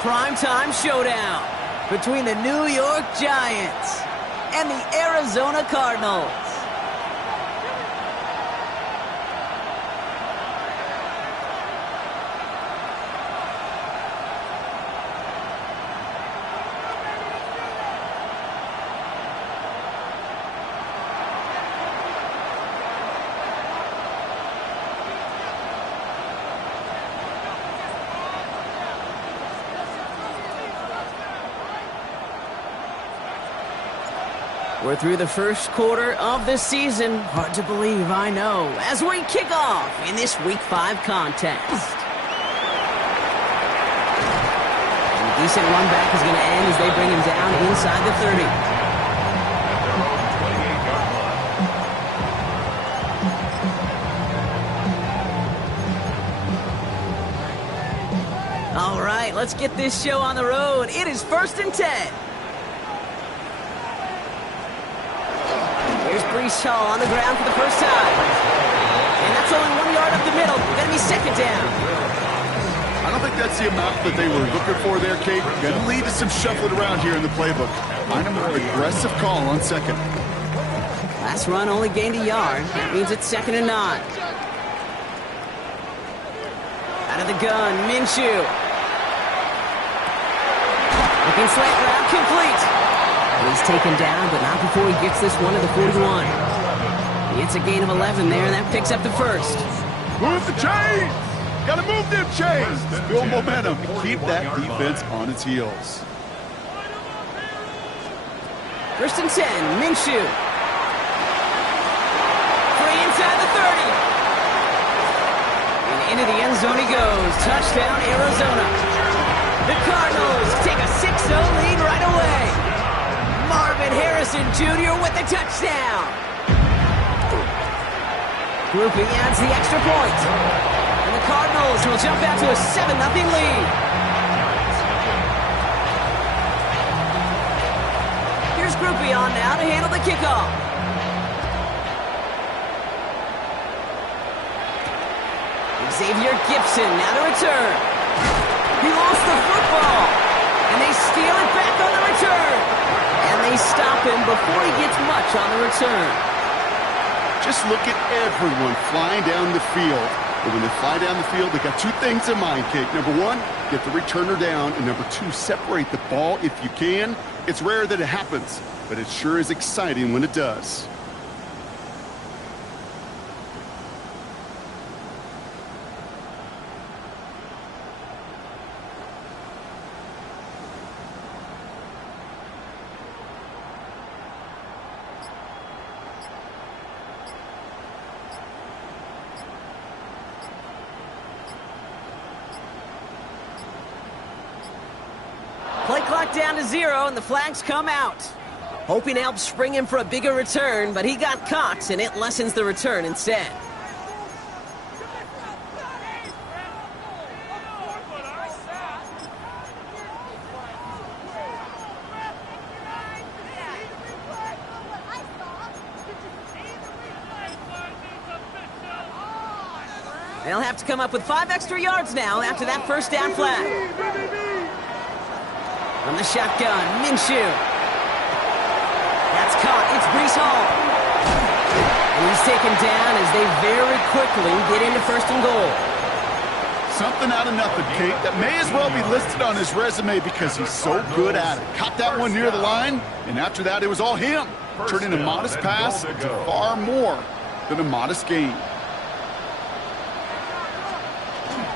primetime showdown between the New York Giants and the Arizona Cardinals. We're through the first quarter of the season. Hard to believe, I know, as we kick off in this Week 5 contest. And a decent run back is going to end as they bring him down inside the 30. All right, let's get this show on the road. It is 1st and 10. Here's Brees Hall on the ground for the first time. And that's only 1 yard up the middle. Going to be 2nd down. I don't think that's the amount that they were looking for there, Kate. Going to lead to some shuffling around here in the playbook. Find a more aggressive call on 2nd. Last run only gained a yard. That means it's 2nd and 9. Out of the gun, Minshew. Looking slant route, complete. He's taken down, but not before he gets this one to the 41. It's a gain of 11 there, and that picks up the first. Move the chains! Gotta move them chains! Build momentum. Keep that defense on its heels. 1st and 10, Minshew. Free inside the 30. And into the end zone he goes. Touchdown, Arizona. The Cardinals take a 6-0 lead right away. Marvin Harrison Jr. with the touchdown. Grouping adds the extra point. And the Cardinals will jump out to a 7-0 lead. Here's Groupie on now to handle the kickoff. Xavier Gipson now to return. He lost the football. And they steal it back on the return. And they stop him before he gets much on the return. Just look at everyone flying down the field. But when they fly down the field, they got 2 things in mind, Kate. Number 1, get the returner down. And number 2, separate the ball if you can. It's rare that it happens, but it sure is exciting when it does. Play clock down to 0, and the flags come out. Hoping to help spring him for a bigger return, but he got caught, and it lessens the return instead. They'll have to come up with 5 extra yards now after that first down flag. From the shotgun, Minshew. That's caught. It's Brees Hall. And he's taken down as they very quickly get into 1st and goal. Something out of nothing, Kate, that may as well be listed on his resume because he's so good at it. Caught that one near the line, and after that, it was all him. Turning a modest pass into far more than a modest gain.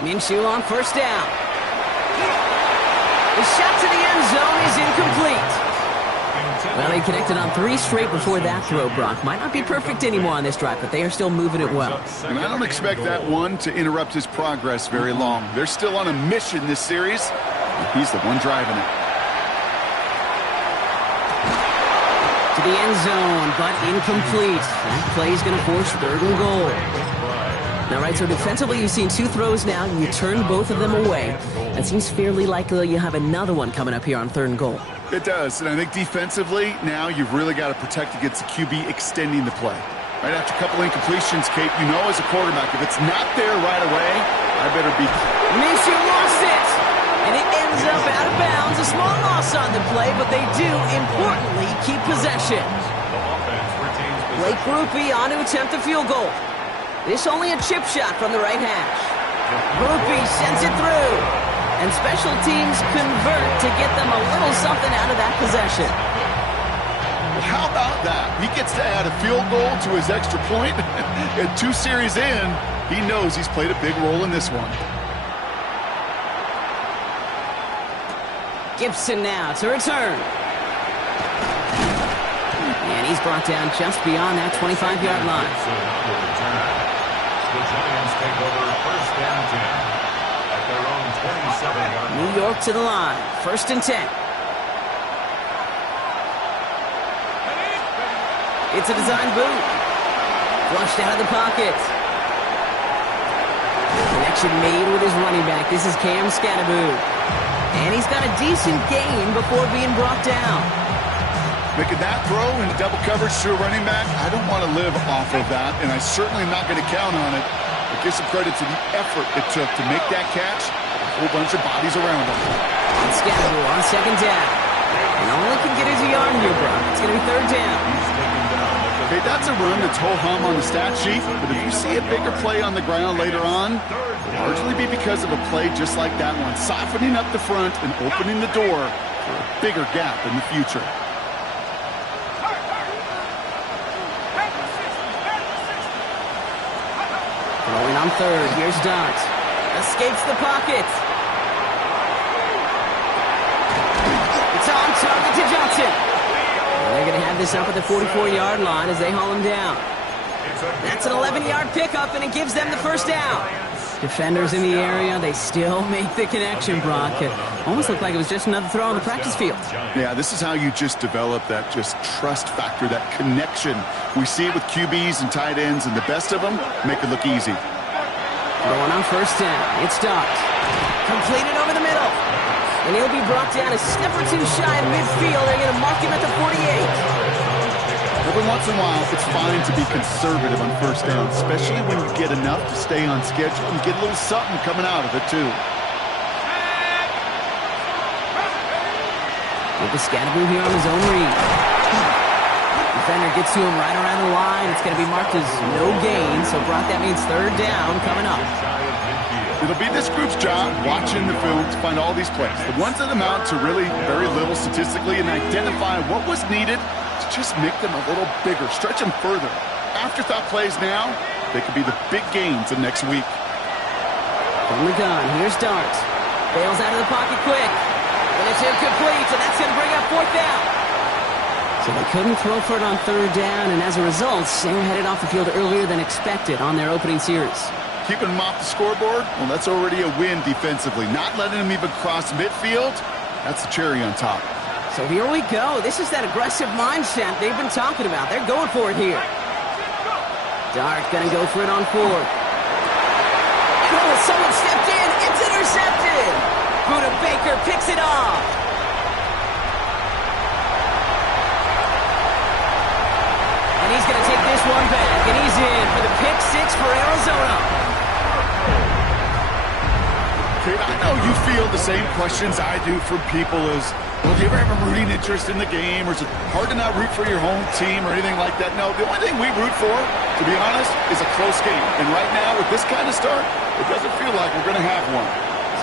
Minshew on 1st down. The shot to the end zone is incomplete. Well, they connected on 3 straight before that throw, Brock. Might not be perfect anymore on this drive, but they are still moving it well. And I don't expect that one to interrupt his progress very long. They're still on a mission this series, and he's the one driving it. To the end zone, but incomplete. That play is going to force 3rd and goal. All right, so defensively, you've seen 2 throws now, and you turned both of them away. It seems fairly likely you have another one coming up here on 3rd and goal. It does, and I think defensively, now you've really got to protect against the QB extending the play. Right after a couple incompletions, Kate, you know as a quarterback, if it's not there right away, I better be... Minshew lost it, and it ends up out small loss on the play, but they do, importantly, keep possession. Blake Grupe on to attempt the field goal. This only a chip shot from the right hash. Grupe sends it through. And special teams convert to get them a little something out of that possession. Well, how about that? He gets to add a field goal to his extra point. And 2 series in, he knows he's played a big role in this one. Gibson now to return. And he's brought down just beyond that 25-yard line. The Giants take over first and 10 at their own 27-yard line. New York to the line. First and 10. It's a design boot. Flushed out of the pocket. Connection made with his running back. This is Cam Scattaboo. And he's got a decent gain before being brought down. Making that throw in double coverage to a running back, I don't want to live off of that, and I certainly am not going to count on it. But give some credit to the effort it took to make that catch. A whole bunch of bodies around him. And Scattaboo on second down. And all he can get is a yard here, Brock. It's going to be third down. Okay, that's a run that's ho-hum on the stat sheet, but if you see a bigger play on the ground later on, it'll largely be because of a play just like that one, softening up the front and opening the door for a bigger gap in the future. Throwing on third. Here's Dart. Escapes the pocket. It's on target to Johnson. And they're going to have this up at the 44-yard line as they haul him down. That's an 11-yard pickup, and it gives them the first down. Defenders in the area, they still make the connection, Brock. It almost looked like it was just another throw on the practice field. Yeah, this is how you just develop that just trust factor, that connection. We see it with QBs and tight ends, and the best of them make it look easy. Going on first down. It's Dart. Completed over the middle. And he'll be brought down a step or two shy of midfield. They're going to mark him at the 48. Every once in a while, it's fine to be conservative on first down, especially when you get enough to stay on schedule and get a little something coming out of it, too. With the Scattaboo here on his own read. Defender gets to him right around the line. It's going to be marked as no gain, so Brock, that means third down coming up. It'll be this group's job watching the film to find all these plays, the ones that amount to really very little statistically, and identify what was needed to just make them a little bigger, stretch them further. Afterthought plays now, they could be the big gains of next week. From the gun, here's Dart. Bails out of the pocket quick. And it's incomplete, and that's going to bring up fourth down. So they couldn't throw for it on third down, and as a result, they were headed off the field earlier than expected on their opening series. Keeping them off the scoreboard, well, that's already a win defensively. Not letting them even cross midfield, that's the cherry on top. So here we go. This is that aggressive mindset they've been talking about. They're going for it here. Dart going to go for it on fourth. And oh, someone stepped in. It's intercepted. Buda Baker picks it off. And he's going to take this one back. And he's in for the pick six for Arizona. I know you feel the same questions I do from people as, well, do you ever have a rooting interest in the game, or is it hard to not root for your home team or anything like that? No, the only thing we root for, to be honest, is a close game. And right now, with this kind of start, it doesn't feel like we're going to have one.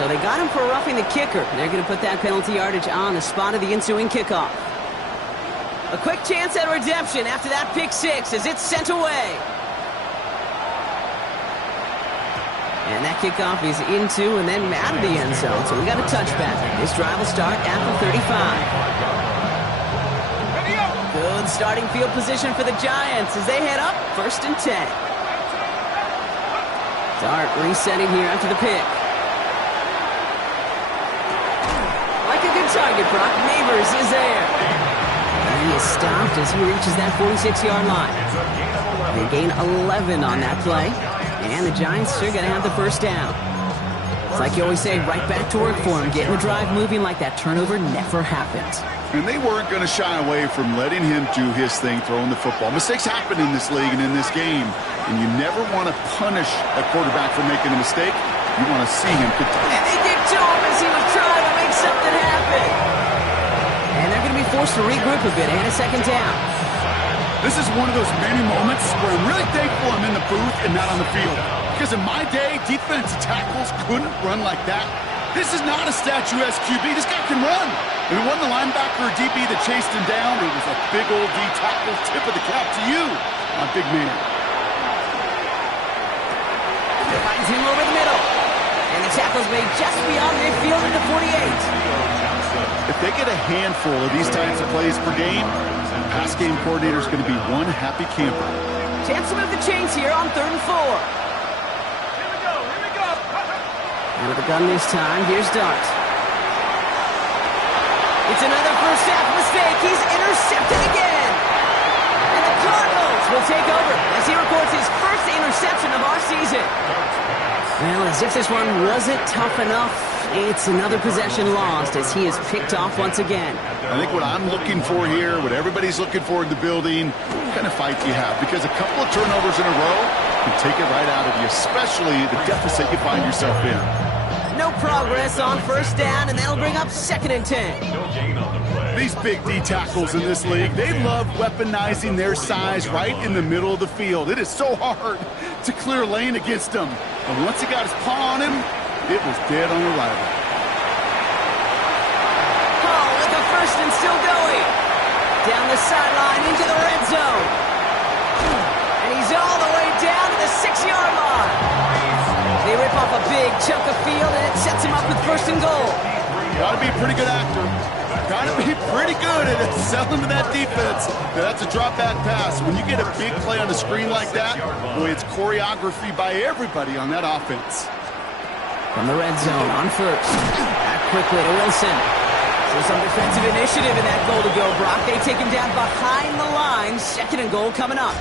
So they got him for roughing the kicker. They're going to put that penalty yardage on the spot of the ensuing kickoff. A quick chance at redemption after that pick six as it's sent away. And that kickoff is into and then out of the end zone. So we got a touchback. This drive will start at the 35. Good starting field position for the Giants as they head up first and 10. Dart resetting here after the pick. Like a good target, Brock. Neighbors is there. And he is stopped as he reaches that 46-yard line. They gain 11 on that play. And the Giants are going to have the first down. It's like you always say, right back to work for him, getting the drive moving like that turnover never happened. And they weren't going to shy away from letting him do his thing, throwing the football. Mistakes happen in this league and in this game, and you never want to punish a quarterback for making a mistake. You want to see him continue. And they get to him as he was trying to make something happen. forced to regroup a bit and a second down. This is one of those many moments where I'm really thankful I'm in the booth and not on the field. Because in my day, defensive tackles couldn't run like that. This is not a statuesque QB. This guy can run. And it wasn't the linebacker or DB that chased him down. It was a big old D tackle. Tip of the cap to you, my big man. Finds him over the middle. And the tackle's made just beyond midfield at the 48. If they get a handful of these types of plays per game, the pass game coordinator is going to be one happy camper. Chance to move the chains here on 3rd and 4. And with the gun this time, here's Dart. It's another first half mistake. He's intercepted again. And the Cardinals will take over as he records his first interception of our season. Well, as if this one wasn't tough enough, it's another possession lost as he is picked off once again. I think what I'm looking for here, what everybody's looking for in the building, what kind of fight do you have? Because a couple of turnovers in a row can take it right out of you, especially the deficit you find yourself in. No progress on first down, and that'll bring up 2nd and 10. These big D tackles in this league, they love weaponizing their size right in the middle of the field. It is so hard to clear lane against them. And once he got his paw on him, it was dead on arrival. Oh, with the first and still going. Down the sideline into the red zone. And he's all the way down to the 6-yard line. They rip off a big chunk of field, and it sets him up with 1st and goal. Gotta be a pretty good actor. Gotta be pretty good at selling to that defense. Now, that's a drop back pass. When you get a big play on the screen like that, boy, it's choreography by everybody on that offense. From the red zone on 1st. Back quickly to Wilson. So some defensive initiative in that goal to go, Brock. They take him down behind the line. 2nd and goal coming up.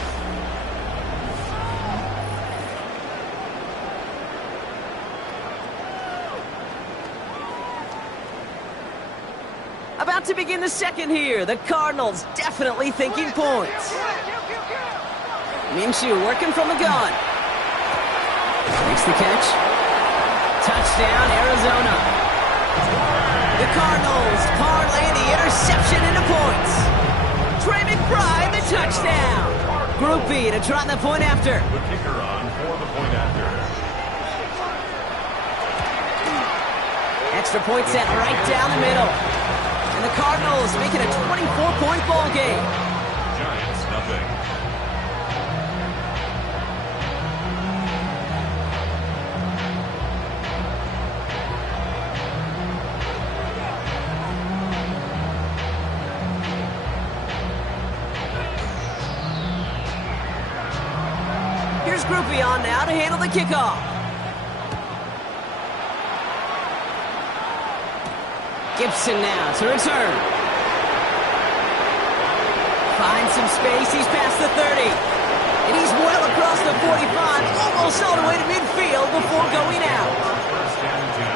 About to begin the second here. The Cardinals definitely thinking points. Minshew working from the gun. Makes the catch. Touchdown, Arizona. The Cardinals parlay the interception into points. Trey McBride, the touchdown. Groupie to try the point after. The kicker on for the point after. Extra point set right down the middle. And the Cardinals make it a 24-point ball game. Giants, nothing. Here's Groupie on now to handle the kickoff. Gibson now to return. Finds some space. He's past the 30. And he's well across the 45, almost all the way to midfield before going out.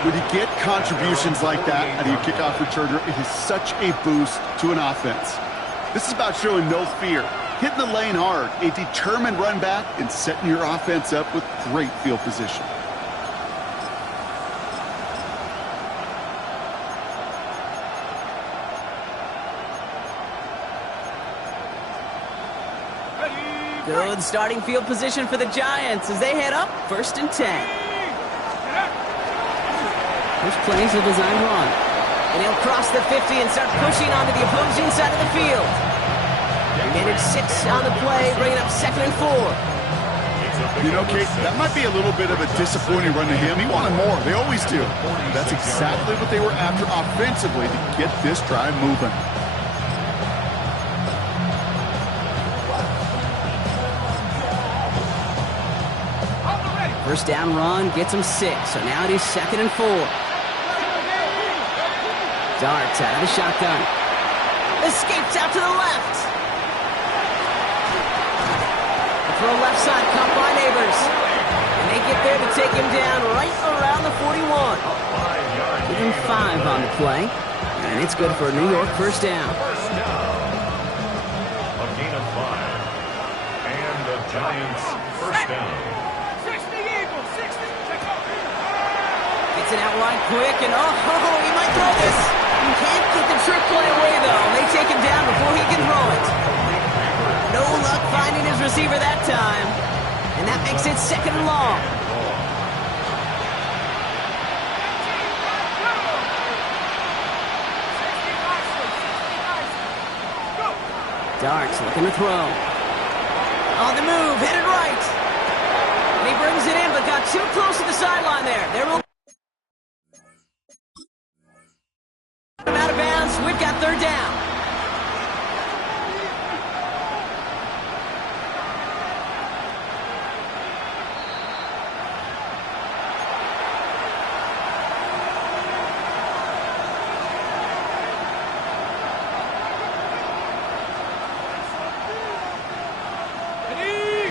When you get contributions like that out of your kickoff returner, it is such a boost to an offense. This is about showing no fear, hitting the lane hard, a determined run back, and setting your offense up with great field position. Good starting field position for the Giants as they head up 1st and 10. First plays a design run. And he'll cross the 50 and start pushing onto the opposing side of the field. They manage 6 on the play, bringing up 2nd and 4. You know, Kate, that might be a little bit of a disappointing run to him. He wanted more. They always do. That's exactly what they were after offensively to get this drive moving. First down run gets him 6, so now it is 2nd and 4. Darts out of the shotgun. Escapes out to the left. The throw left side caught by Neighbors. And they get there to take him down right around the 41. Give him 5 on the play. And it's good for a New York first down. First down. A gain of 5. And the Giants first down. Gets it out wide quick, and oh, he might throw this. He can't get the trick play away, though. They take him second and long. Darts looking to throw. On the move, headed right. And he brings it in, but got too close to the sideline there. There will out of bounds. We've got third down.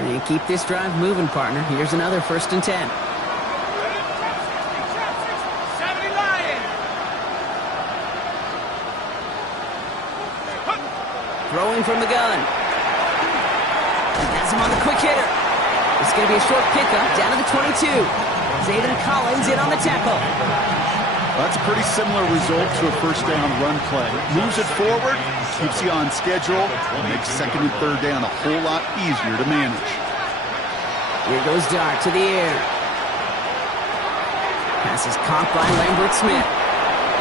And keep this drive moving, partner. Here's another 1st and 10. Throwing from the gun. Has him on the quick hitter. It's going to be a short pickup down to the 22. Zayden Collins in on the tackle. That's a pretty similar result to a first down run play. Moves it forward, keeps you on schedule, and makes second and third down a whole lot easier to manage. Here goes Dart to the air. Pass is caught by Lambert Smith.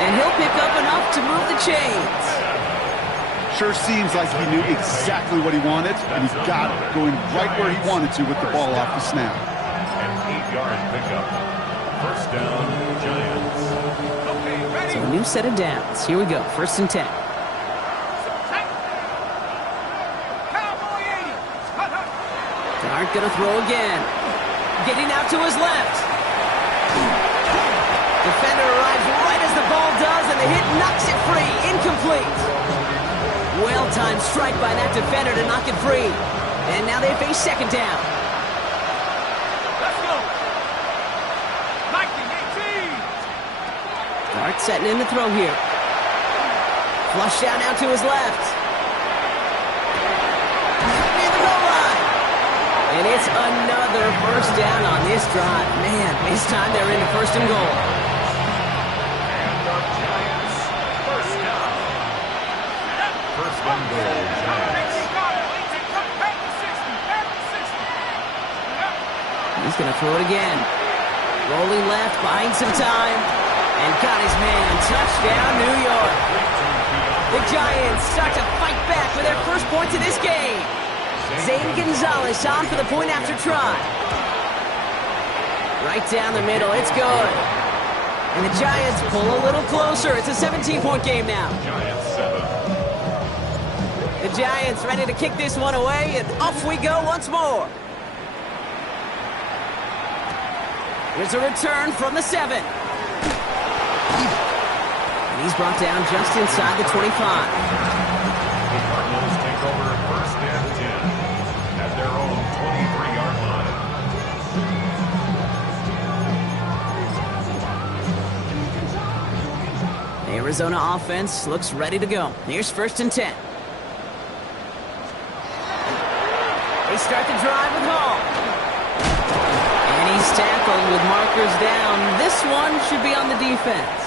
And he'll pick up enough to move the chains. Sure seems like he knew exactly what he wanted, and he got it going right where he wanted to with the ball off the snap. An 8-yard pickup. First down, Giants. So a new set of downs. Here we go, 1st and 10. Dart gonna throw again. Getting out to his left. Defender arrives right as the ball does, and the hit knocks it free. Incomplete. Well-timed strike by that defender to knock it free. And now they face second down. Let's go. 19-18. Dart setting in the throw here. Flush down out to his left. Near the goal line. And it's another first down on this drive. Man, this time they're into 1st and goal. And the Giants, first down. First and goal, Giants. He's going to throw it again. Rolling left, buying some time. And got his man. Touchdown, New York. The Giants start to fight back for their first points of this game. Zane Gonzalez on for the point after try. Right down the middle. It's good. And the Giants pull a little closer. It's a 17-point game now. Giants 7. The Giants ready to kick this one away, and off we go once more. Here's a return from the 7. And he's brought down just inside the 25. The Cardinals take over 1st and 10 at their own 23-yard line. The Arizona offense looks ready to go. Here's 1st and 10. They start the drive with Hall. And he's tackled with markers down. This one should be on the defense.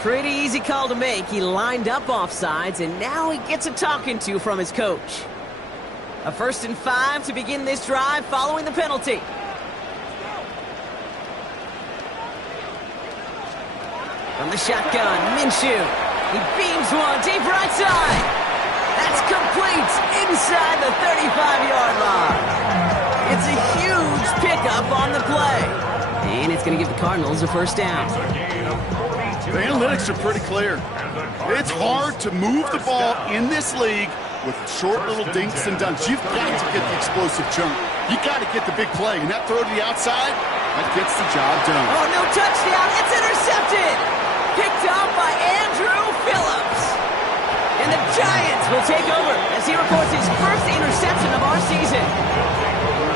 Pretty easy call to make. He lined up offsides, and now he gets a talking to from his coach. A 1st and 5 to begin this drive following the penalty. From the shotgun, Minshew. He beams one deep right side. That's complete inside the 35-yard line. It's a huge pickup on the play. And it's going to give the Cardinals a first down. The analytics are pretty clear. It's hard to move the ball in this league with short little dinks and dunks. You've got to get the explosive chunk. You got to get the big play. And that throw to the outside, that gets the job done. Oh, no touchdown. It's intercepted. Picked up by Andrew Phillips. And the Giants will take over as he reports his first interception of our season.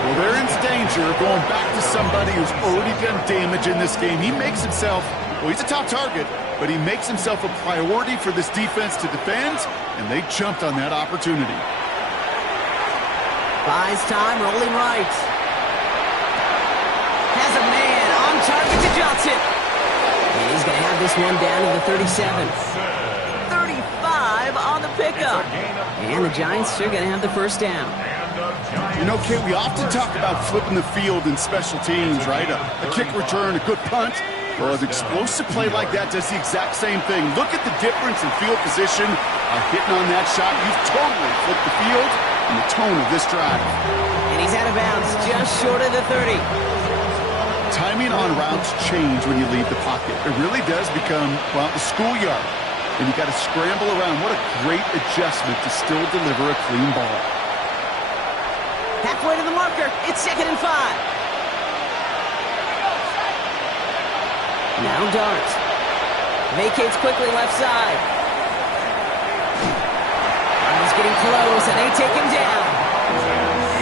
Well, they're in danger of going back to somebody who's already done damage in this game. He makes himself, well, he's a top target, but he makes himself a priority for this defense to defend, and they jumped on that opportunity. Buys time, rolling right. Has a man on target to Johnson. And he's going to have this one down to the 37. 35 on the pickup. And the Giants are going to have the first down. And a You know, Kate, we often talk about flipping the field in special teams, right? A kick return, a good punt. Well, an explosive play like that does the exact same thing. Look at the difference in field position. Hitting on that shot, you've totally flipped the field and the tone of this drive. And he's out of bounds, just short of the 30. Timing on routes change when you leave the pocket. It really does become, well, the schoolyard. And you got to scramble around. What a great adjustment to still deliver a clean ball. Halfway to the marker. It's 2nd and 5. Now Dart. Vacates quickly left side. He's getting close, and they take him down.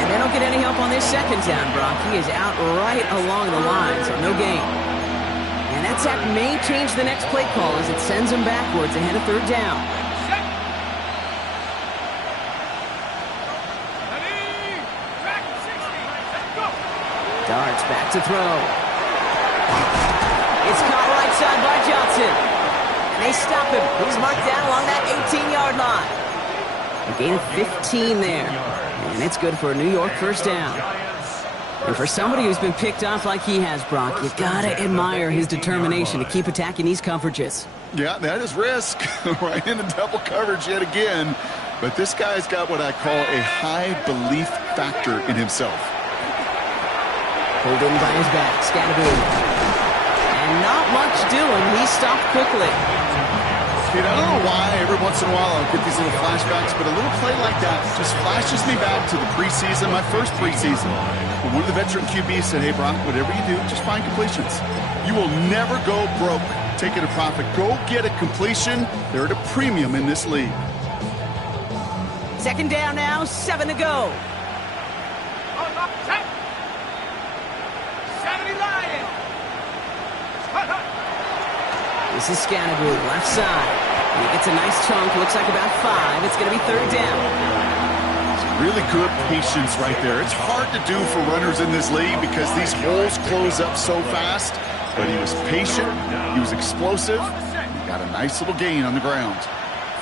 And they don't get any help on this 2nd down, Brock. He is out right along the line, so no gain. And that sack may change the next play call as it sends him backwards ahead of 3rd down. Darts back to throw. It's caught right side by Johnson. And they stop him. He's marked down along that 18-yard line. A gain of 15 there. And it's good for a New York 1st down. And for somebody who's been picked off like he has, Brock, you gotta admire his determination to keep attacking these coverages. Yeah, that is risk. Right into double coverage yet again. But this guy's got what I call a high belief factor in himself. Pulled in by his back, Scatterboom. And not much doing. He stopped quickly. Kid, I don't know why every once in a while I'll get these little flashbacks, but a little play like that just flashes me back to the preseason, my first preseason. When one of the veteran QBs said, hey, Brock, whatever you do, just find completions. You will never go broke taking a profit. Go get a completion. They're at a premium in this league. 2nd down now, 7 to go. This is Scatterboom, left side. He gets a nice chunk, looks like about 5. It's going to be 3rd down. Really good patience right there. It's hard to do for runners in this league because these holes close up so fast. But he was patient, he was explosive, he got a nice little gain on the ground.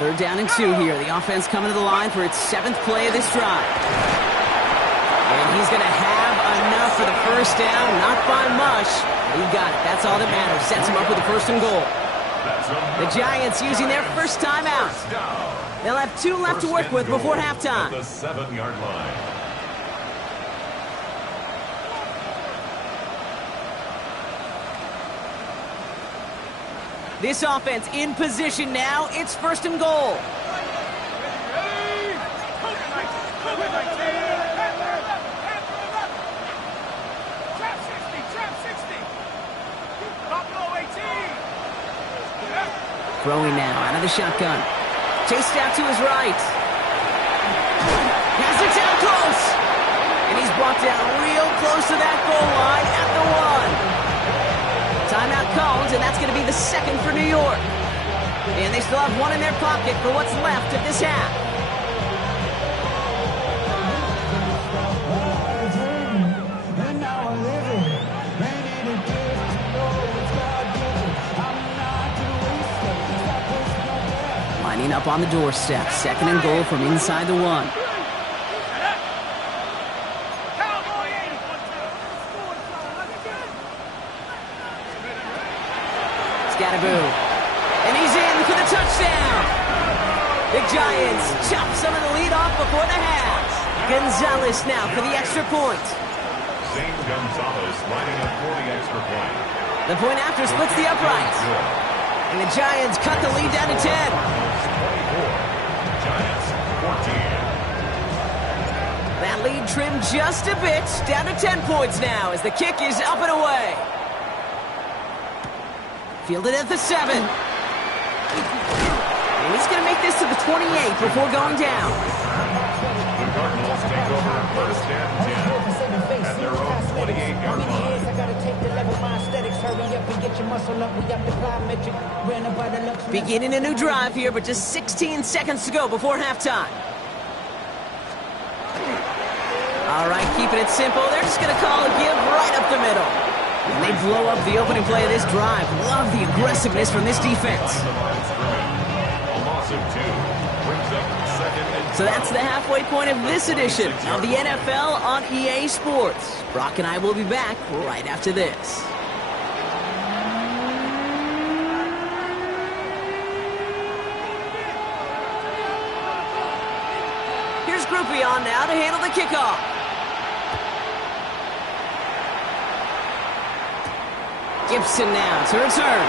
3rd down and 2 here. The offense coming to the line for its 7th play of this drive. And he's going to have enough for the 1st down, not by much. He got it. That's all that matters. Sets him up with a 1st and goal. The Giants using their 1st timeout. They'll have 2 left to work with before halftime. The 7-yard line. This offense in position now. It's 1st and goal. Throwing now out of the shotgun. Chased out to his right. Has it down close. And he's brought down real close to that goal line at the 1. Timeout called, and that's going to be the 2nd for New York. And they still have 1 in their pocket for what's left of this half. Lining up on the doorstep. 2nd and goal from inside the 1. Scatterboom. And he's in for the touchdown. The Giants chop some of the lead off before the half. Gonzalez now for the extra point. Zane Gonzalez lining up for the extra point. The point after splits the uprights. And the Giants cut the lead down to 10. 24. Giants 14. That lead trimmed just a bit. Down to 10 points now as the kick is up and away. Fielded at the 7. And he's going to make this to the 28 before going down. The Cardinals take over 1st and 10 at their own 28-yard line. Beginning a new drive here, but just 16 seconds to go before halftime. All right, keeping it simple. They're just going to call a give right up the middle. And they blow up the opening play of this drive. Love the aggressiveness from this defense. A loss of 2. Brings up 2nd and So that's the halfway point of this edition of the NFL on EA Sports. Brock and I will be back right after this. Here's Groupie on now to handle the kickoff. Gibson now to return.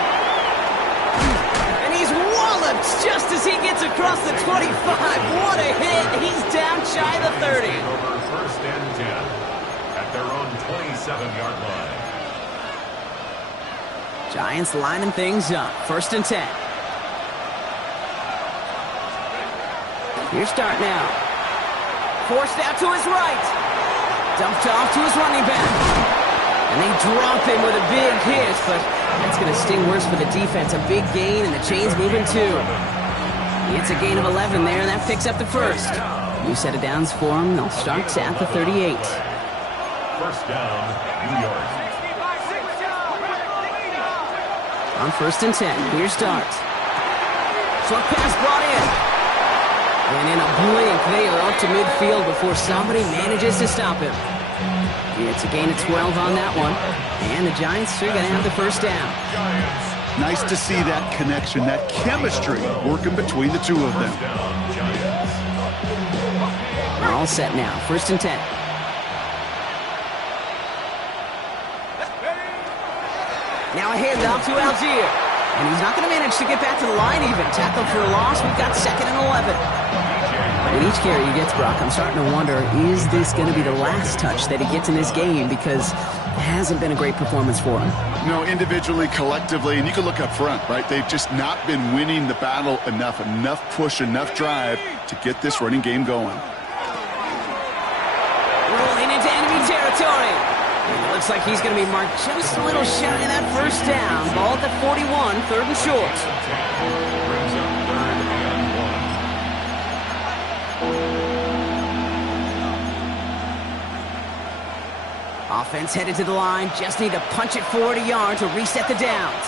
And he's walloped just as he gets across the 25. What a hit. He's down shy of the 30. over 1st and 10 at their own 27-yard line. Giants lining things up. 1st and 10. Here's start now. Forced out to his right. Dumped off to his running back. And they drop him with a big hit, but that's going to sting worse for the defense. A big gain, and the chain's moving too. It's a gain of 11 there, and that picks up the first. New set of downs for them. They'll start at the 38. 1st down, New York. On 1st and 10, here's Dart. Short pass brought in. And in a blink, they are up to midfield before somebody manages to stop him. It's a gain of 12 on that one. And the Giants are going to have the 1st down. Nice to see that connection, that chemistry working between the two of them. All set now. 1st and 10. Now a handoff to Algier. And he's not going to manage to get back to the line even. Tackle for a loss. We've got 2nd and 11. With each carry he gets, Brock, I'm starting to wonder, is this going to be the last touch that he gets in this game? Because it hasn't been a great performance for him. You know, individually, collectively, and you can look up front, right? They've just not been winning the battle enough push, enough drive to get this running game going. Rolling into enemy territory. And it looks like he's going to be marked just a little shy of that 1st down. Ball at the 41, 3rd and short. Brings up 3rd and 1. Offense headed to the line. Just need to punch it forward a yard to reset the downs.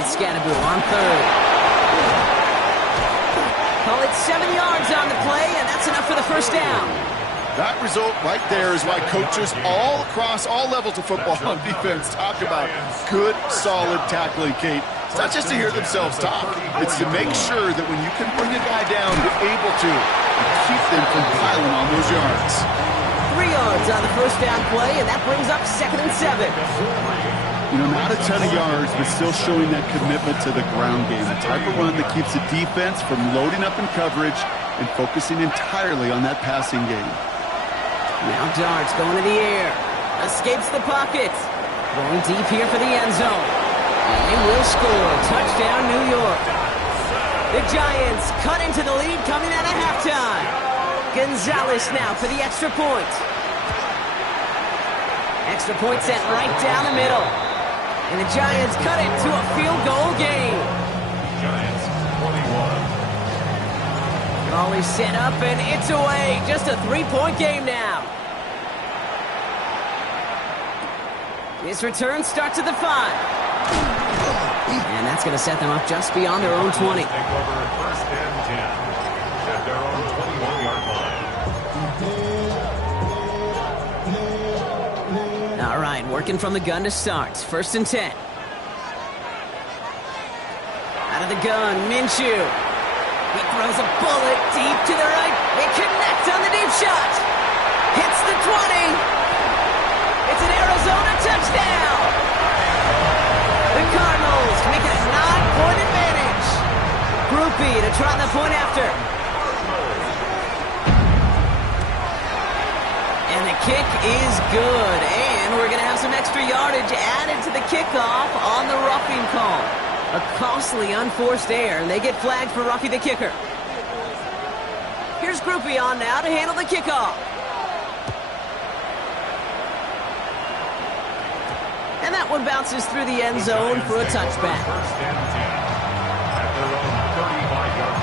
It's Scatterbull on 3rd. Call it 7 yards on the play, and that's enough for the 1st down. That result right there is why coaches all across all levels of football on defense talk about good, solid tackling, Kate. It's not just to hear themselves talk. It's to make sure that when you can bring a guy down, you're able to keep them from piling on those yards. 3 yards on the 1st down play, and that brings up 2nd and 7. You know, not a ton of yards, but still showing that commitment to the ground game. The type of run that keeps the defense from loading up in coverage and focusing entirely on that passing game. Now Dart's going to the air. Escapes the pocket. Going deep here for the end zone. And they will score. Touchdown, New York. The Giants cut into the lead coming out of halftime. Gonzalez now for the extra point. Extra point sent right down the middle. And the Giants cut it to a field goal game. Giants 21. Ball is set up and it's away. Just a 3-point game now. This return starts at the 5. And that's going to set them up just beyond their own 20. Take over 1st and 10 at their own 21-yard line. All right, working from the gun to start. 1st and 10. Out of the gun, Minshew. He throws a bullet deep to the right. They connect on the deep shot. Hits the 20. It's an Arizona touchdown. The Cardinals make it a 9-point advantage. Groupie to try the point after. And the kick is good. And we're going to have some extra yardage added to the kickoff on the roughing call. A costly unforced error, and they get flagged for Ruffy the kicker. Here's Groupie on now to handle the kickoff. And that one bounces through the end zone for a touchback. 1st and 10 at their own 35-yard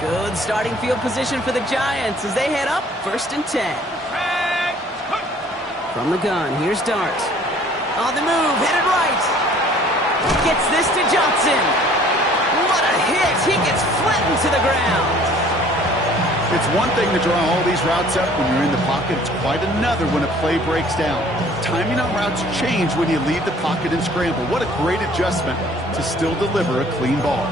line. Good starting field position for the Giants as they head up 1st and 10. From the gun, here's Dart. On the move, headed right. Gets this to Johnson. What a hit. He gets flattened to the ground. It's one thing to draw all these routes up when you're in the pocket. It's quite another when a play breaks down. Timing on routes change when you leave the pocket and scramble. What a great adjustment to still deliver a clean ball.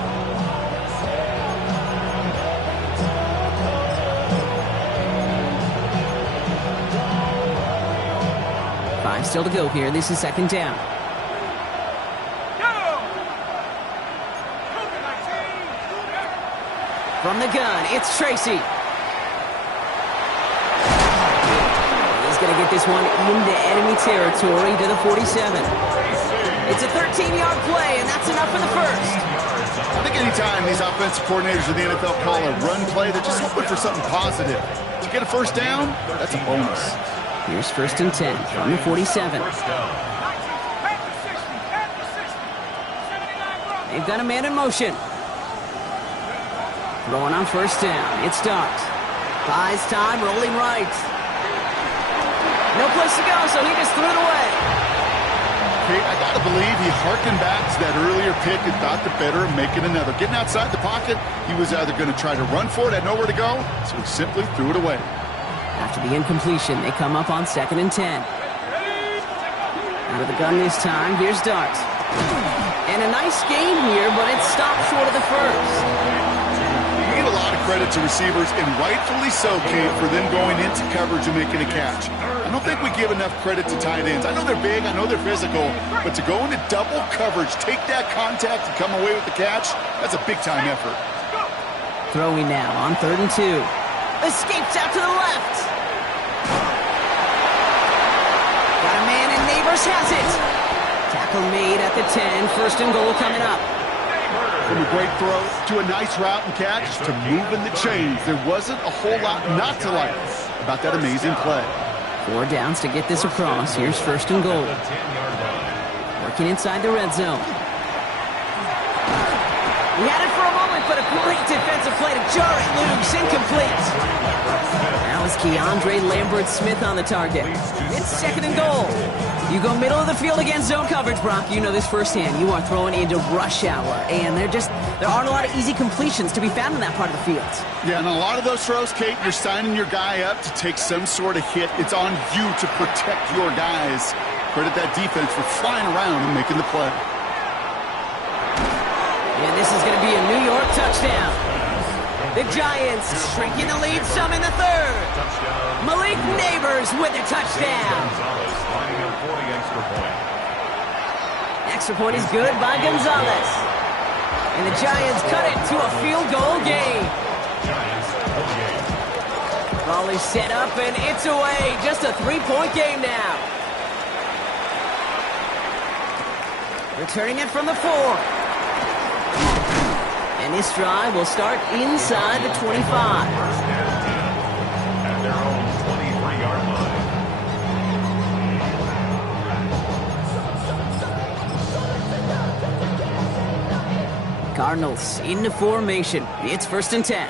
Five still to go here. This is second down. From the gun, it's Tracy. He's going to get this one into enemy territory to the 47. It's a 13-yard play, and that's enough for the first. I think anytime these offensive coordinators in the NFL call a run play, they're just hoping for something positive. To get a first down, that's a bonus. Here's first and 10 from the 47. They've got a man in motion. Throwing on first down. It starts. Buys time, rolling right. No place to go, so he just threw it away. Okay, I got to believe he harkened back to that earlier pick and thought the better of making another. Getting outside the pocket, he was either going to try to run for it, had nowhere to go, so he simply threw it away. After the incompletion, they come up on second and 10. Out of the gun this time, here's Dart. And a nice game here, but it stopped short of the first. You give a lot of credit to receivers, and rightfully so, Kate, for them going into coverage and making a catch. I don't think we give enough credit to tight ends. I know they're big, I know they're physical, but to go into double coverage, take that contact, and come away with the catch, that's a big-time effort. Throwing now on third and 2. Escapes out to the left. Got a man, and Neighbors has it. Tackle made at the 10. First and goal coming up. From a great throw to a nice route and catch to moving the chains, there wasn't a whole lot not to like about that amazing play. 4 downs to get this across. Here's first and goal. Working inside the red zone. He had it for a moment, but a great defensive play to jar it loose. Incomplete. That was Keandre Lambert-Smith on the target. It's second and goal. You go middle of the field against zone coverage, Brock. You know this firsthand. You are throwing into rush hour, and there aren't a lot of easy completions to be found in that part of the field. Yeah, and a lot of those throws, Kate, you're signing your guy up to take some sort of hit. It's on you to protect your guys. Credit that defense for flying around and making the play. And this is going to be a New York touchdown. The Giants shrinking the lead some in the third. Malik Neighbors with a touchdown. Extra point is good by Gonzalez. And the Giants cut it to a field goal game. Ball is set up and it's away. Just a 3-point game now. Returning it from the 4. And this drive will start inside the 25. At their own 23-yard line. Cardinals into formation. It's first and 10.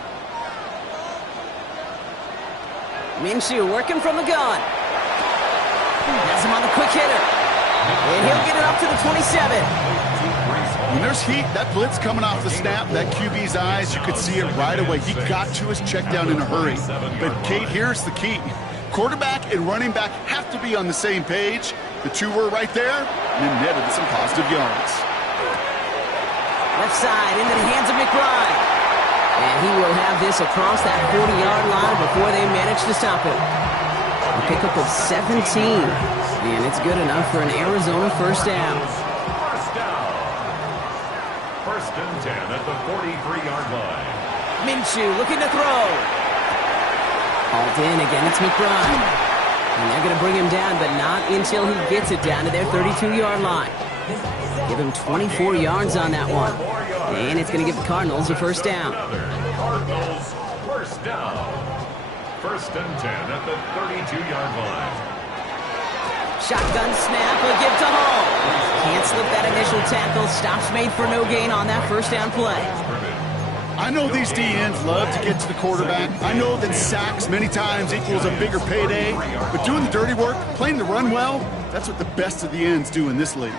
Minshew working from the gun. Has him on the quick hitter. And he'll get it up to the 27. When there's heat, that blitz coming off the snap, that QB's eyes, you could see it right away. He got to his check down in a hurry. But, Kate, here's the key. Quarterback and running back have to be on the same page. The two were right there, and then netted some positive yards. Left side into the hands of McBride. And he will have this across that 40-yard line before they manage to stop it. A pickup of 17. And it's good enough for an Arizona first down. First and 10 at the 43-yard line. Minshew looking to throw. Hauled in again, it's McBride. And they're going to bring him down, but not until he gets it down to their 32-yard line. Give him 24 yards on that one. And it's going to give the Cardinals a first down. Cardinals first down. First and 10 at the 32-yard line. Shotgun snap, a give to Hall. Can't slip that initial tackle. Stops made for no gain on that first down play. I know these DNs love to get to the quarterback. I know that sacks many times equals a bigger payday. But doing the dirty work, playing the run well, that's what the best of the ends do in this league.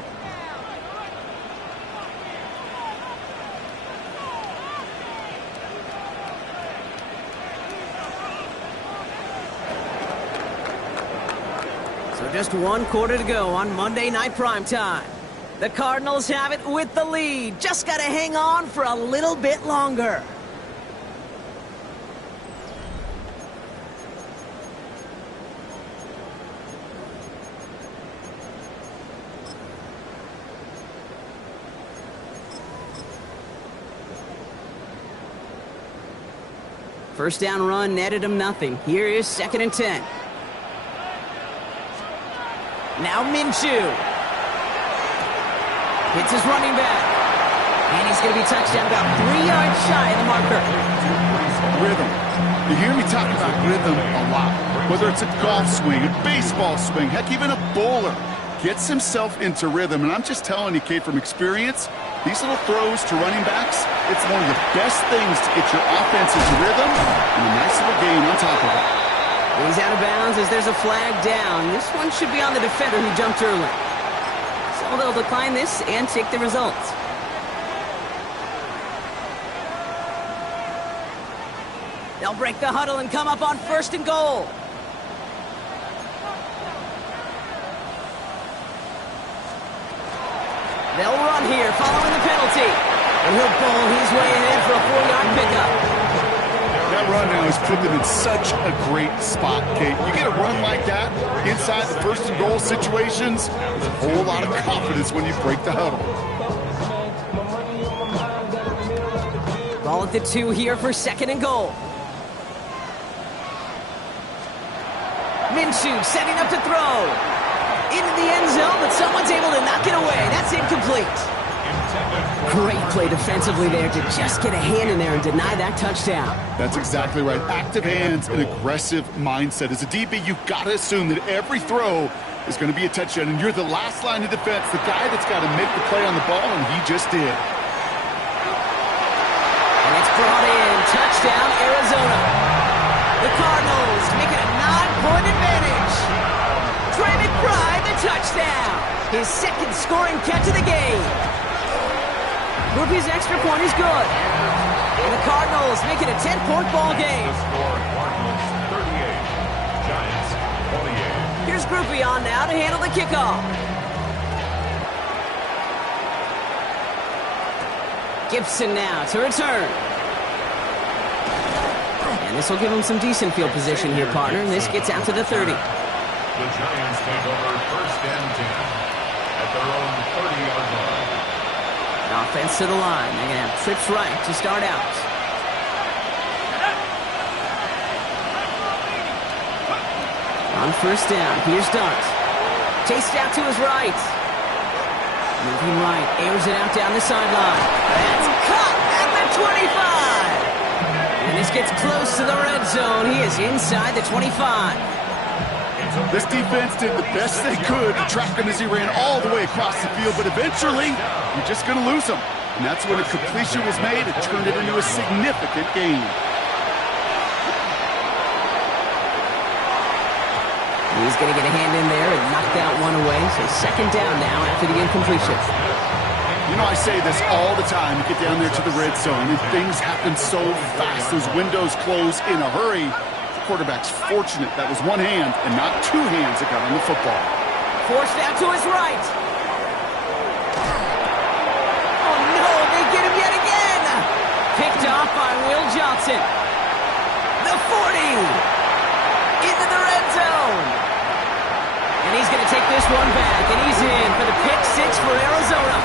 So just 1 quarter to go on Monday Night Primetime. The Cardinals have it with the lead. Just got to hang on for a little bit longer. First down run netted him nothing. Here is 2nd and 10. Now Minshew. Hits his running back. And he's going to be touchdown about 3 yards shy of the marker. Rhythm. You hear me talk about rhythm a lot. Whether it's a golf swing, a baseball swing, heck, even a bowler gets himself into rhythm. And I'm just telling you, Kate, from experience, these little throws to running backs, it's one of the best things to get your offense into rhythm and a nice little gain on top of it. He's out of bounds as there's a flag down. This one should be on the defender who jumped early. So they'll decline this and take the results. They'll break the huddle and come up on 1st and goal. They'll run here following the penalty. And he'll bowl his way ahead for a 4-yard pickup. That run now has put them in such a great spot, Kate. You get a run like that inside the 1st and goal situations, there's a whole lot of confidence when you break the huddle. Ball at the 2 here for 2nd and goal. Minshew setting up to throw. Into the end zone, but someone's able to knock it away. That's incomplete. Great play defensively there to just get a hand in there and deny that touchdown. That's exactly right. Active hands and aggressive mindset. As a DB, you've got to assume that every throw is going to be a touchdown, and you're the last line of defense, the guy that's got to make the play on the ball, and he just did. And it's brought in. Touchdown, Arizona. The Cardinals make it a 9-point advantage. Trey McBride, the touchdown. His 2nd scoring catch of the game. Groupie's extra point is good. And the Cardinals make it a 10-point ball game. Cardinals 38, Giants 28. Here's Groupie on now to handle the kickoff. Gibson now to return. And this will give him some decent field position here, partner. And this gets out to the 30. The Giants take over 1st and 10 at their own 30-yard line. Offense to the line. They're going to have trips right to start out. On 1st down, here's Dunt. Chased out to his right. Moving right, airs it out down the sideline. That's caught at the 25. And this gets close to the red zone. He is inside the 25. This defense did the best they could to track him as he ran all the way across the field, but eventually, you're just going to lose him. And that's when a completion was made and turned it into a significant gain. He's going to get a hand in there and knock that one away. So 2nd down now after the incompletion. You know, I say this all the time. You get down there to the red zone, and things happen so fast. Those windows close in a hurry. The quarterback's fortunate that was one hand and not 2 hands that got on the football. Forced out to his right. Oh, no, they get him yet again. Picked off by Will Johnson. The 40. Into the red zone. And he's going to take this one back, and he's in for the pick 6 for Arizona.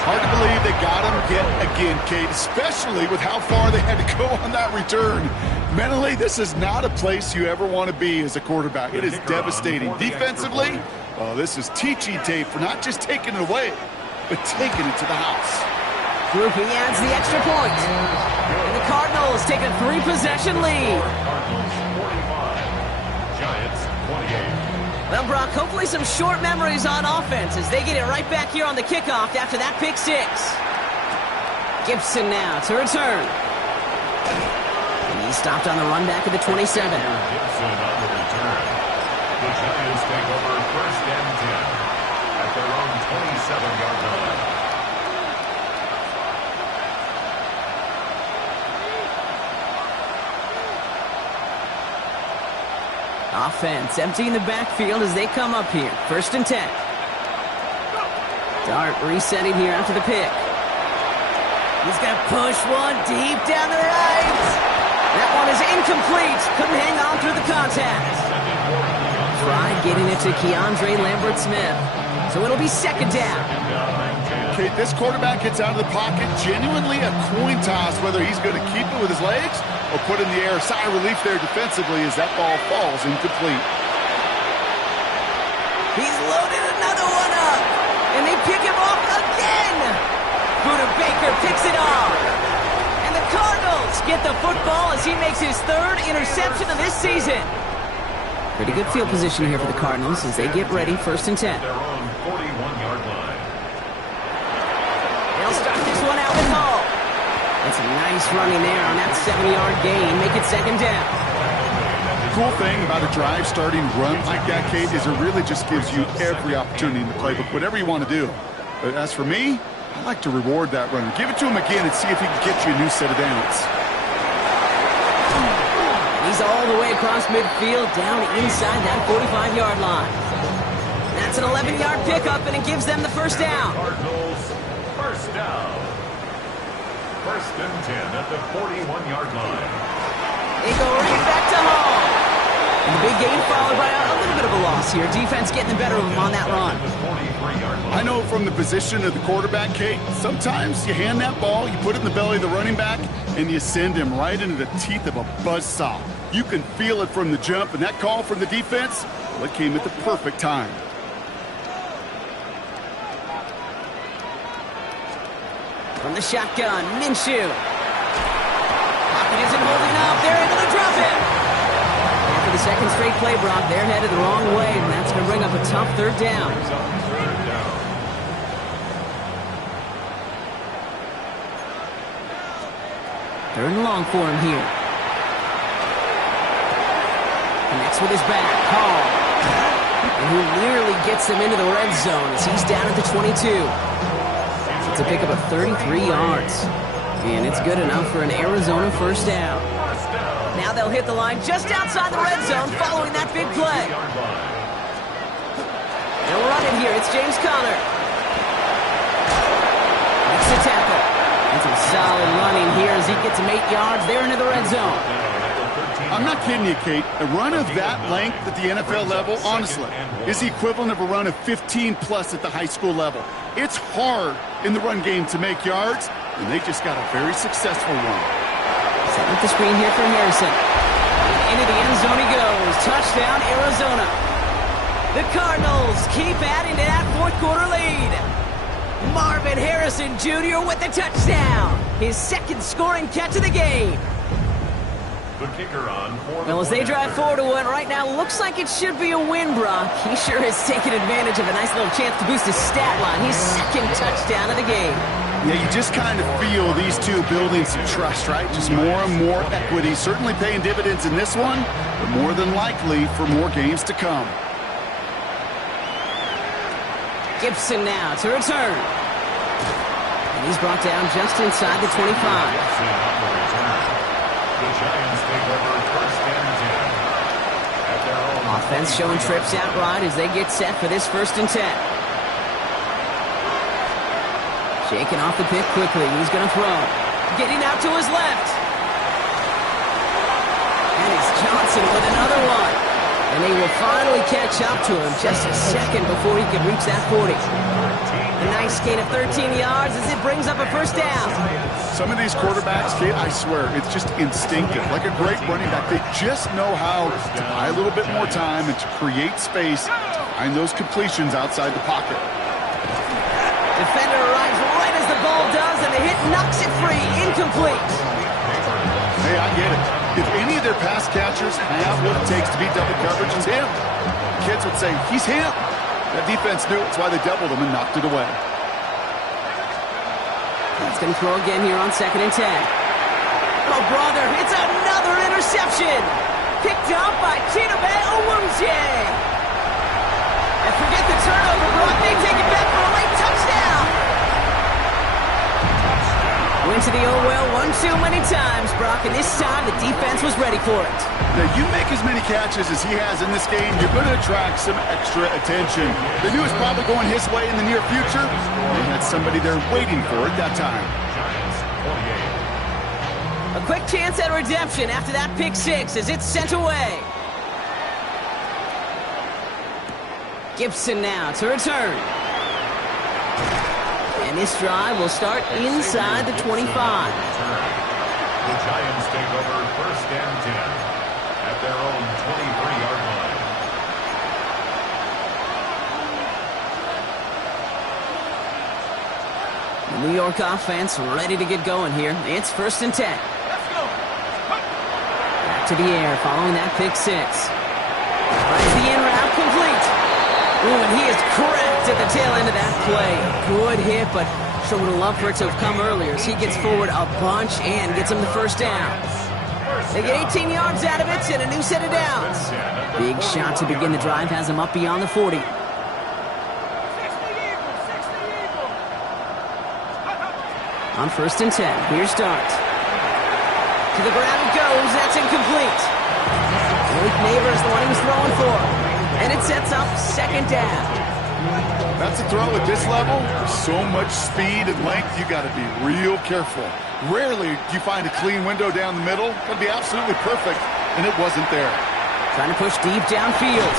Hard to believe they got him yet again, Kate, especially with how far they had to go on that return. Mentally, this is not a place you ever want to be as a quarterback. It is devastating. Defensively, well, this is teaching tape for not just taking it away, but taking it to the house. Groupie adds the extra point. And the Cardinals take a 3-possession lead. Cardinals 45, Giants 28. Well, Brock, hopefully some short memories on offense as they get it right back here on the kickoff after that pick 6. Gibson now to return. And he's stopped on the run back at the 27. Gibson on the return. The Giants take over 1st and 10 at their own 27-yard line. Offense emptying the backfield as they come up here. 1st and 10. Dart resetting here after the pick. He's going to push one deep down the right. That one is incomplete. Couldn't hang on through the contact. Tried getting it to Keandre Lambert-Smith. So it'll be 2nd down. Okay, this quarterback gets out of the pocket. Genuinely a coin toss whether he's going to keep it with his legs or put in the air. Sigh of relief there defensively as that ball falls incomplete. He's loaded another one up. And they pick him off again. Buda Baker picks it off. And the Cardinals get the football as he makes his 3rd interception of this season. Pretty good field position here for the Cardinals as they get ready. 1st and 10. Their own 41-yard line. They'll start this one out with Hall. That's a nice running there on that 7-yard gain. Make it 2nd down. The cool thing about a drive starting run like that, Kate, is it really just gives you every opportunity in the playbook, whatever you want to do. But as for me, I like to reward that runner. Give it to him again and see if he can get you a new set of downs. He's all the way across midfield, down inside that 45-yard line. That's an 11-yard pickup, and it gives them the 1st down. Cardinals, 1st down. 1st and 10 at the 41-yard line. They go right back to Hall. And the big gain followed by a little bit of a loss here. Defense getting the better of them on that run. I know from the position of the quarterback, Kate, sometimes you hand that ball, you put it in the belly of the running back, and you send him right into the teeth of a buzzsaw. You can feel it from the jump, and that call from the defense, well, it came at the perfect time. From the shotgun, Minshew. Pocket isn't holding up. They're able to drop it. And for the 2nd straight play, Brock, they're headed the wrong way, and that's going to bring up a tough 3rd down. 3rd and long for him here. Connects with his back. Hall. And who nearly gets him into the red zone as he's down at the 22. It's a pickup of 33 yards. And it's good enough for an Arizona 1st down. Now they'll hit the line just outside the red zone following that big play. They'll run it here. It's James Conner. Makes the tackle. And some solid running here as he gets him 8 yards. They're into the red zone. I'm not kidding you, Kate. A run of that length at the NFL level, honestly, is the equivalent of a run of 15-plus at the high school level. It's hard in the run game to make yards, and they just got a very successful one. Setting up the screen here for Harrison. Into the end zone he goes. Touchdown, Arizona. The Cardinals keep adding to that 4th quarter lead. Marvin Harrison Jr. with the touchdown. His 2nd scoring catch of the game. The kicker on for Well, as they drive forward to one right now, looks like it should be a win, Brock. He sure has taken advantage of a nice little chance to boost his stat line. His 2nd touchdown of the game. Yeah, you just kind of feel these two building some trust, right? Just more and more equity. Certainly paying dividends in this one, but more than likely for more games to come. Gibson now to return. And he's brought down just inside the 25. The Giants take over 1st and 10 at their own. Offense showing trips out right as they get set for this 1st and 10. Shaking off the pick quickly. He's going to throw. Getting out to his left. And it's Johnson with another one. And they will finally catch up to him just a second before he can reach that 40. A nice gain of 13 yards as it brings up a 1st down. Some of these quarterbacks, Kate, I swear, it's just instinctive. Like a great running back, they just know how to buy a little bit more time and to create space to find those completions outside the pocket. Defender arrives right as the ball does, and the hit knocks it free. Incomplete. Hey, I get it. If any of their pass catchers have what it takes to beat double coverage, it's him. Kids would say, he's him. That defense knew it. That's why they doubled him and knocked it away. He's going to throw again here on 2nd and 10. Oh, brother, it's another interception. Picked up by Chidobe Awuzie. And forget the turnover, Brock may take it back for a late touchdown. Went to the old well one too many times, Brock, and this time the defense was ready for it. Now, you make as many catches as he has in this game, you're going to attract some extra attention. They knew it was probably going his way in the near future. They had somebody there waiting for it that time. A quick chance at redemption after that pick six as it's sent away. Gibson now to return. And this drive will start inside the 25. The Giants take over 1st and 10 at their own 23-yard line. The New York offense ready to get going here. It's 1st and 10. Back to the air following that pick six. Finds the in route complete. Ooh, and he is cracked at the tail end of that play. Good hit, but sure would have loved for it to have come earlier as he gets forward a bunch and gets him the 1st down. They get 18 yards out of it and a new set of downs. Big shot to begin the drive has him up beyond the 40. On 1st and 10, here's Dart. To the ground it goes, that's incomplete. Malik Neighbors, the one he was throwing for. And it sets up 2nd down. That's a throw at this level. There's so much speed and length, you got to be real careful. Rarely do you find a clean window down the middle. It'd be absolutely perfect, and it wasn't there. Trying to push deep downfield.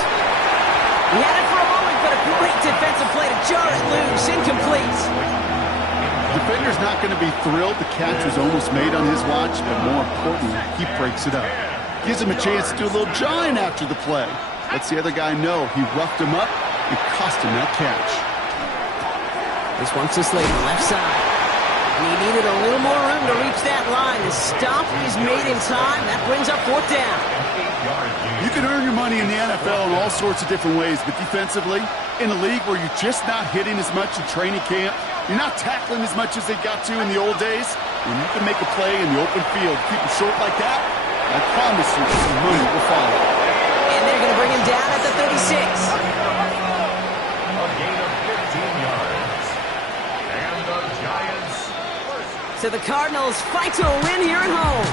He had it for a moment, but a great defensive play to jar it loose. Incomplete. Defender's not going to be thrilled the catch was almost made on his watch, but more importantly, he breaks it up. Gives him a chance to do a little jawing after the play. Lets the other guy know he roughed him up and cost him that catch. This one's to Slater, left side. And he needed a little more room to reach that line. The stop is made in time. That brings up 4th down. You can earn your money in the NFL in all sorts of different ways, but defensively, in a league where you're just not hitting as much in training camp, you're not tackling as much as they got to in the old days, when you can make a play in the open field, keep it short like that, I promise you some money will follow. And they're going to bring him down at the 36. A gain of 15 yards. And the Giants. So the Cardinals fight to a win here at home.